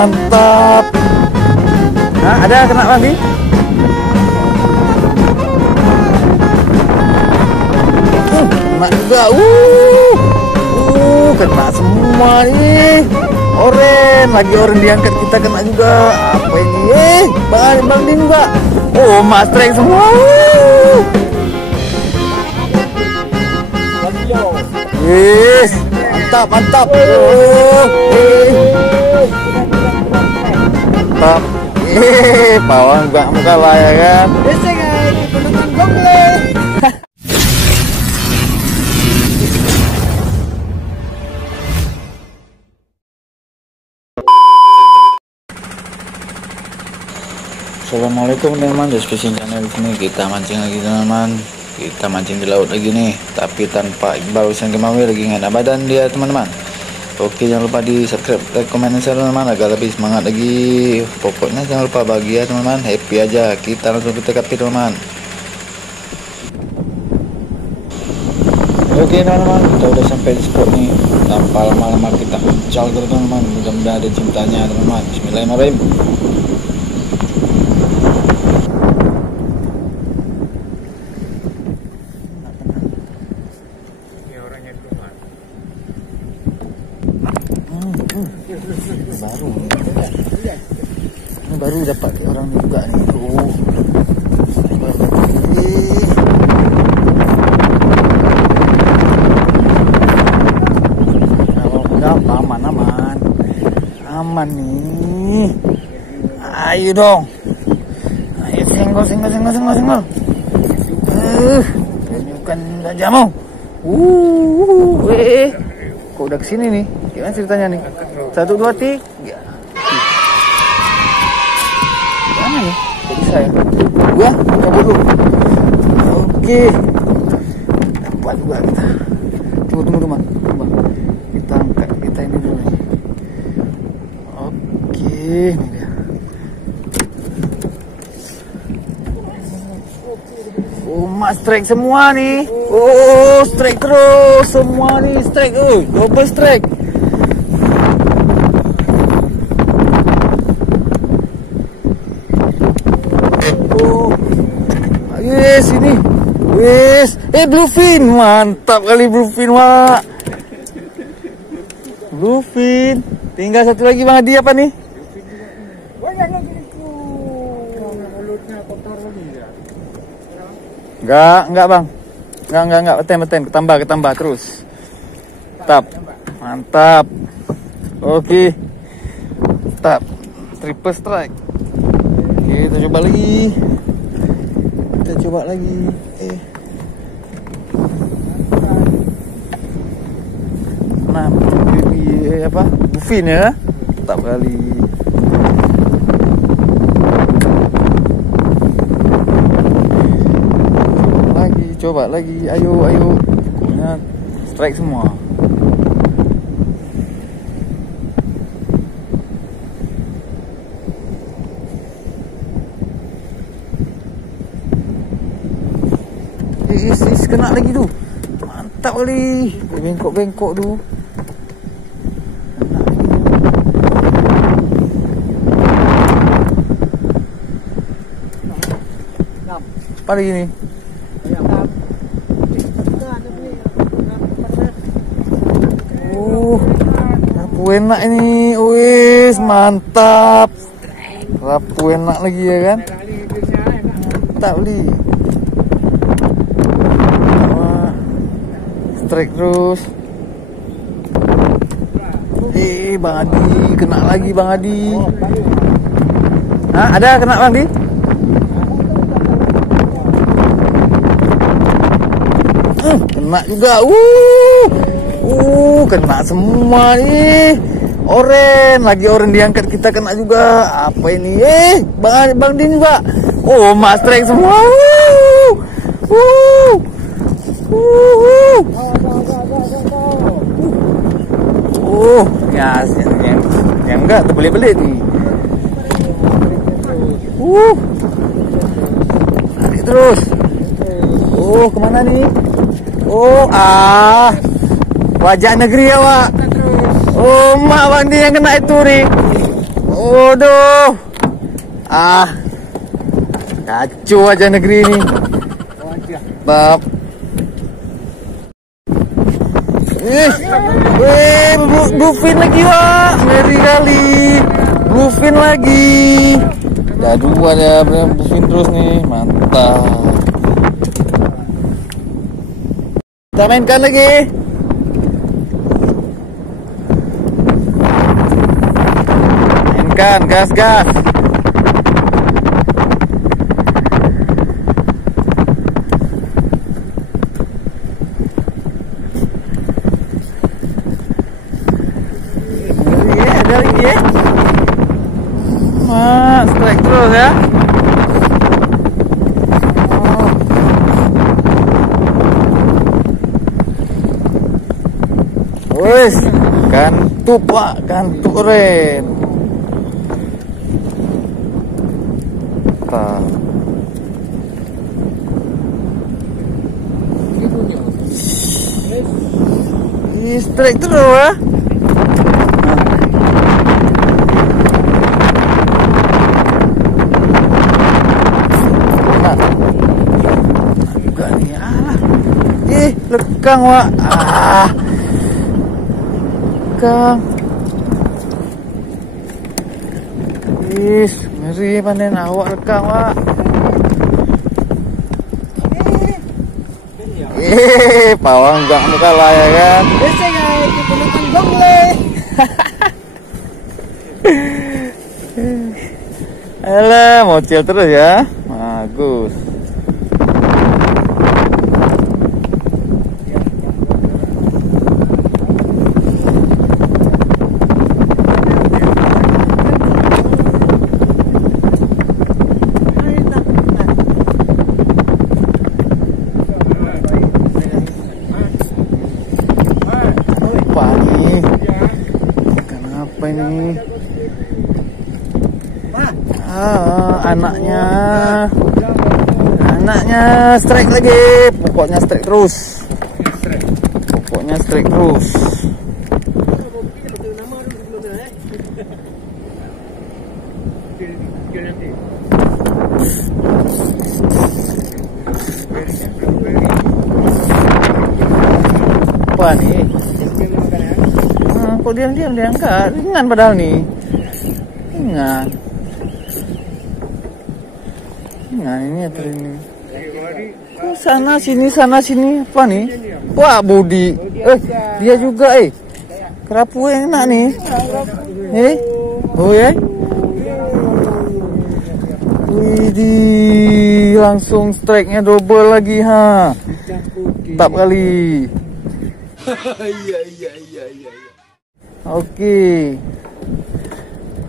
mantap. Nah, ada kena lagi. Kena juga. Kena semua nih. Oren, lagi oren diangkat, kita kena juga. Apa ini? Bang Din juga. Oh, mas trek semua. Yes, mantap. Mantap. Bawang gak mau kalah ya kan. Assalamualaikum teman-teman, di Fishing Channel ini kita mancing lagi teman-teman. Kita mancing di laut lagi nih, tapi tanpa Iqbal Husain Kemawi, lagi nggak ada badan dia teman-teman. Oke, jangan lupa di subscribe, like, komen, dan share teman-teman agar lebih semangat lagi. Pokoknya jangan lupa bahagia teman-teman, happy aja. Kita langsung ke TKP teman-teman. Oke teman-teman, kita udah sampai di spot nih. Tanpa lama-lama kita uncal teman-teman. Mudah-mudahan ada cintanya teman-teman. Bismillahirrahmanirrahim. Baru dapat orang juga nih. Aman nih. Ayo dong. Ayo senggol. Tunjukkan jamu. Kok udah kesini nih? Gimana ceritanya nih? 1, 2, 3. Gimana nih? Kok bisa ya? Gua cabut dulu. Oke. Dapat juga kita. Tunggu Bang. Kita angkat kita ini dulu nih. Oke, ini dia. Oh, mas strike semua nih. Oh, strike terus semua nih, strike. Double strike. Yes, ini. Yes. Bluefin. Mantap kali bluefin, Mak. Bluefin. Tinggal satu lagi Bang Adi, apa nih? Enggak Bang. Enggak. Beten. Ketambah terus. Mantap. Oke. Triple strike. Oke, kita coba lagi. Nah, bluefin ya. Mantap kali. Coba lagi. Ayo. Pokoknya strike semua. Kena lagi tuh. Mantap kali. Bengkok tuh. Apa lagi nih? Rapu enak ini. Wis, mantap. Rapu enak lagi ya kan? Mantap li. Strike terus. Bang Adi, kena lagi Bang Adi. Hah, ada kena Bang Adi? Kena juga. Kena semua nih. Lagi oren diangkat, kita kena juga. Apa ini? Bang Din juga. Oh, mas trek semua. Ya, yang enggak terbelit-belit nih. Tarik terus. Kemana nih? Wajah negeri ya, Wak. Mak Bang Din yang kena itu nih. Waduh. Kacau aja negeri ini. Bab. Bluefin lagi, Wak. Ngeri kali. Bluefin lagi. Dah dua ya, bluefin terus nih. Mantap. Kita mainkan lagi. Mainkan, gas. Strike terus ya. Wes, kantuk Pak, kantuk Ren. Strike terus ya. Lekang, Wak. Lekang. Ngeri panen awak lekang, Wak. Pawang gak mau kalah ya kan. Biasanya itu penonton dongle. Alah, mocil terus ya. Bagus. Apa ini? Anaknya strike lagi. Pokoknya strike terus. Apa nih? Kok diam-diam dia angkat? Ringan padahal nih. Ringan ini atau ini. Sana sini apa nih? Wah, Budi. Dia juga kerapu enak nih. Widih, langsung strike-nya double lagi ha. Mantap kali. Iya. Oke.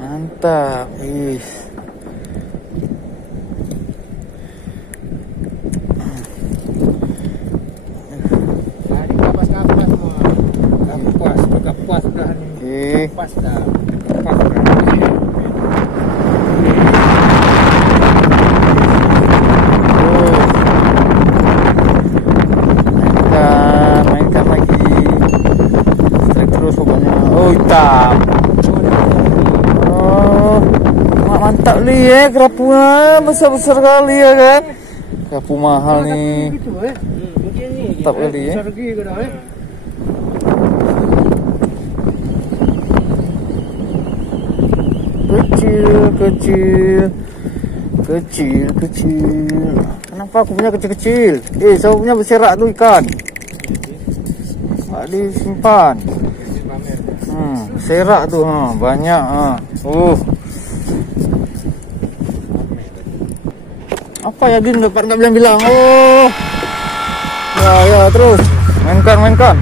Mantap. Puas dah nih. Pas dah. Mainkan lagi. Strike terus pokoknya. Hitam. Mantap nih ya, kerapunya besar-besar kali ya kan. Kerapu mahal nih. Mantap kali ya. Kecil. Kenapa aku punya kecil-kecil? Saya punya berserak tuh ikan. Disimpan. Berserak tuh, banyak. Apa ya Din? Dapat nggak bilang-bilang? Ya terus. Mainkan. Mainkan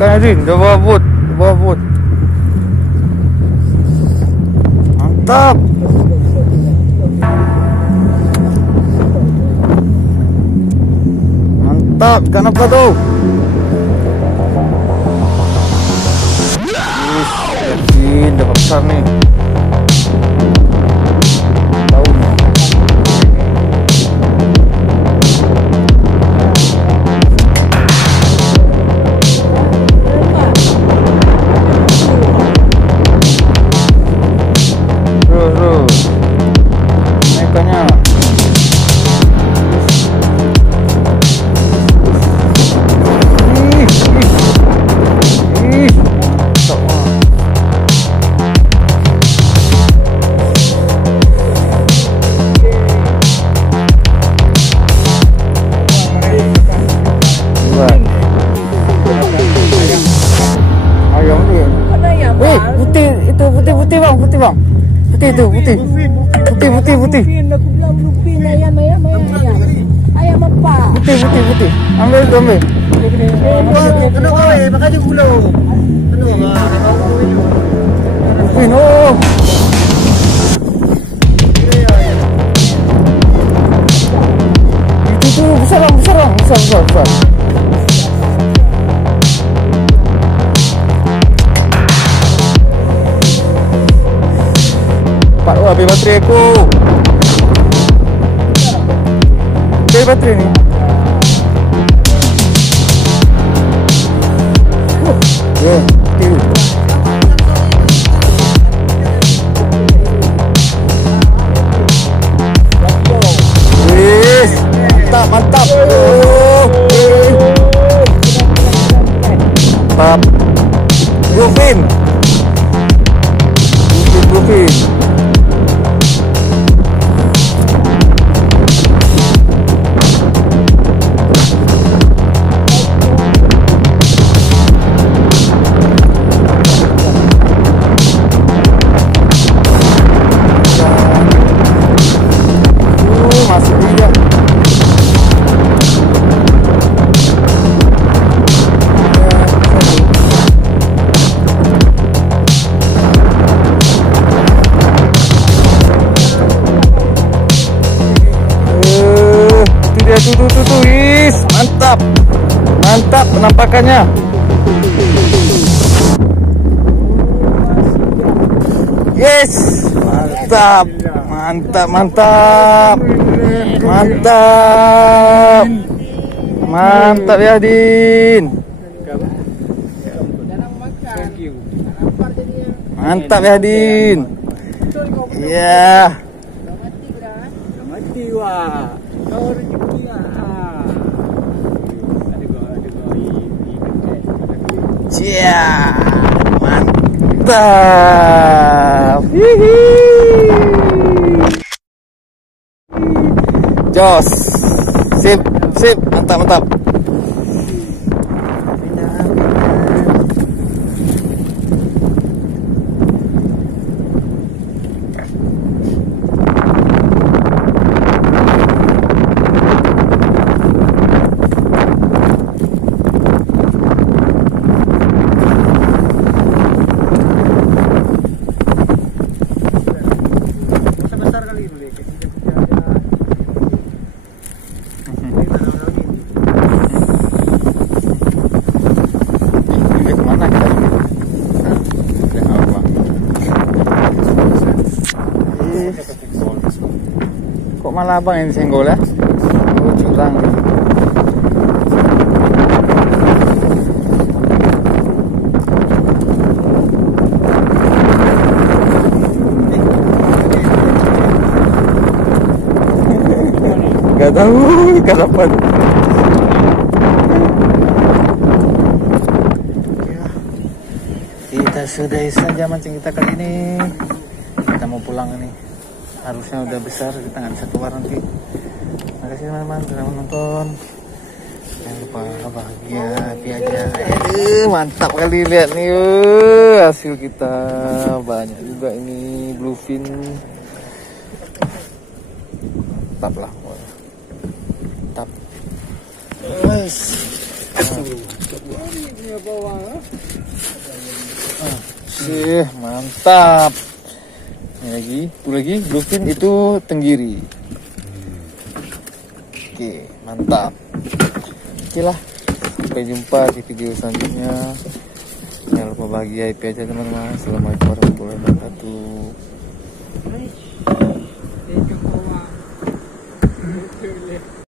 ya Din. Udah bawa bot. Mantap. Ikan apa tuh? Dapat besar nih. bang. Putih tu, putih. Putih. Lupin, aku bilang lupin, ayam. Ayam apa? Putih. Ambil tu, ambil. Kena kawin, makanya gula. Lupin, oh. Itu besar. Pak, habis baterai aku. Habis baterai ni. Ya, tiu. Wis, mantap. Oh, mantap. Bluefin. Masuk juga. Itu dia, wis, mantap penampakannya. Yes, mantap ya Din. Mantap ya Din. Iya. Mati wah. Kau rezeki ya. Cia, mantap. Hihi. Jos. Sip, mantap. Kok malah abang yang disenggol ya? Oh, curang. Gak tahu, gak dapat. Kita sudahi saja mancing kita kali ini. Kita mau pulang ini. Harusnya udah besar, kita nggak bisa keluar nanti. Makasih teman-teman sudah menonton. Jangan lupa bahagia hati aja. Mantap kali lihat nih hasil kita. Banyak juga ini bluefin. Mantap lah. Mantap. Guys. Mantap. Ini lagi bluefin itu tenggiri. Oke, mantap. Oke lah, sampai jumpa di video selanjutnya. Jangan lupa bahagia happy aja teman-teman. Assalamualaikum warahmatullahi wabarakatuh.